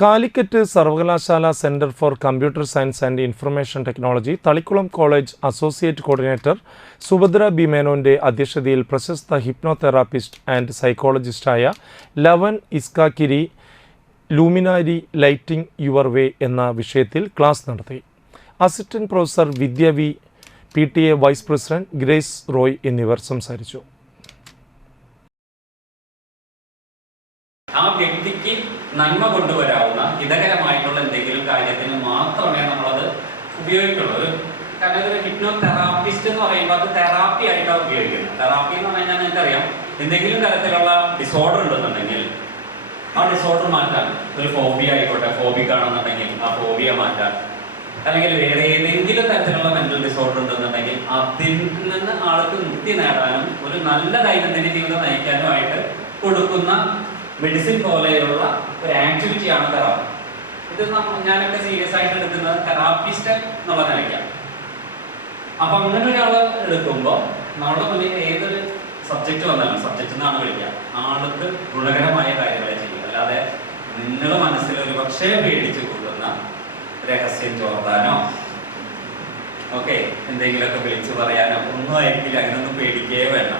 കാലിക്കറ്റ് സർവകലാശാല centre for computer science and information technology Thalikkulam college associate coordinator Subhadra B മേനോന്റെ അധ്യക്ഷതയിൽ പ്രശസ്ത hypnotherapist and സൈക്കോളജിസ്റ്റായ ലവൻ ഇസ്കാക്കിരി ലൂമിനാരി ലൈറ്റിംഗ് യുവർ വേ എന്ന വിഷയത്തിൽ ക്ലാസ് നടത്തി. Assistant professor Vidya V P T A vice president Grace Roy എന്നിവർ സംസാരിച്ചു. ആ വ്യക്തിക്ക് നന്മ കൊണ്ടുവരാവുന്ന ഹിതകരമായിട്ടുള്ള എന്തെങ്കിലും കാര്യത്തിന് മാത്രമേ നമ്മളത് ഉപയോഗിക്കുള്ളൂ. കാരണം ഒരു ഹിപ്നോ തെറാപ്പിസ്റ്റ് എന്ന് പറയുമ്പോൾ അത് തെറാപ്പി ആയിട്ടാണ് ഉപയോഗിക്കുന്നത്. തെറാപ്പി എന്ന് പറഞ്ഞാൽ നിങ്ങൾക്കറിയാം എന്തെങ്കിലും തരത്തിലുള്ള ഡിസോർഡർ ഉണ്ടെന്നുണ്ടെങ്കിൽ ആ ഡിസോർഡർ മാറ്റാൻ ഒരു ഫോബിയ ആയിക്കോട്ടെ ഫോബി ആണെന്നുണ്ടെങ്കിൽ ആ ഫോബിയ മാറ്റാൻ അല്ലെങ്കിൽ വേറെ ഏതെങ്കിലും തരത്തിലുള്ള മെന്റൽ ഡിസോർഡർ ഉണ്ടെന്നുണ്ടെങ്കിൽ അതിൽ നിന്ന് ആൾക്ക് മുക്തി നേടാനും ഒരു നല്ല ദൈനംദിന ജീവിതം നയിക്കാനുമായിട്ട് കൊടുക്കുന്ന മെഡിസിൻ പോലെയുള്ള ഒരു ആക്ടിവിറ്റിയാണ് തെറാപ്പി ഇത് ഞാനൊക്കെ സീരിയസ് ആയിട്ട് എടുക്കുന്നത് തെറാപ്പിസ്റ്റ് എന്നുള്ള നിലയ്ക്കാണ് അപ്പൊ അങ്ങനെ ഒരാൾ എടുക്കുമ്പോൾ നമ്മുടെ മുന്നിൽ ഏതൊരു സബ്ജക്റ്റ് വന്നാലും സബ്ജക്റ്റ് എന്നാണ് വിളിക്കുക ആൾക്ക് ഗുണകരമായ കാര്യങ്ങളെ ചെയ്യുക. അല്ലാതെ നിങ്ങളുടെ മനസ്സിൽ ഒരു പക്ഷേ പേടിച്ചു കൂട്ടുന്ന രഹസ്യം ചോർത്താനോ ഓക്കെ എന്തെങ്കിലുമൊക്കെ വിളിച്ചു പറയാനോ ഒന്നും ആയിരിക്കില്ല. അങ്ങനൊന്നും പേടിക്കേ വേണ്ട.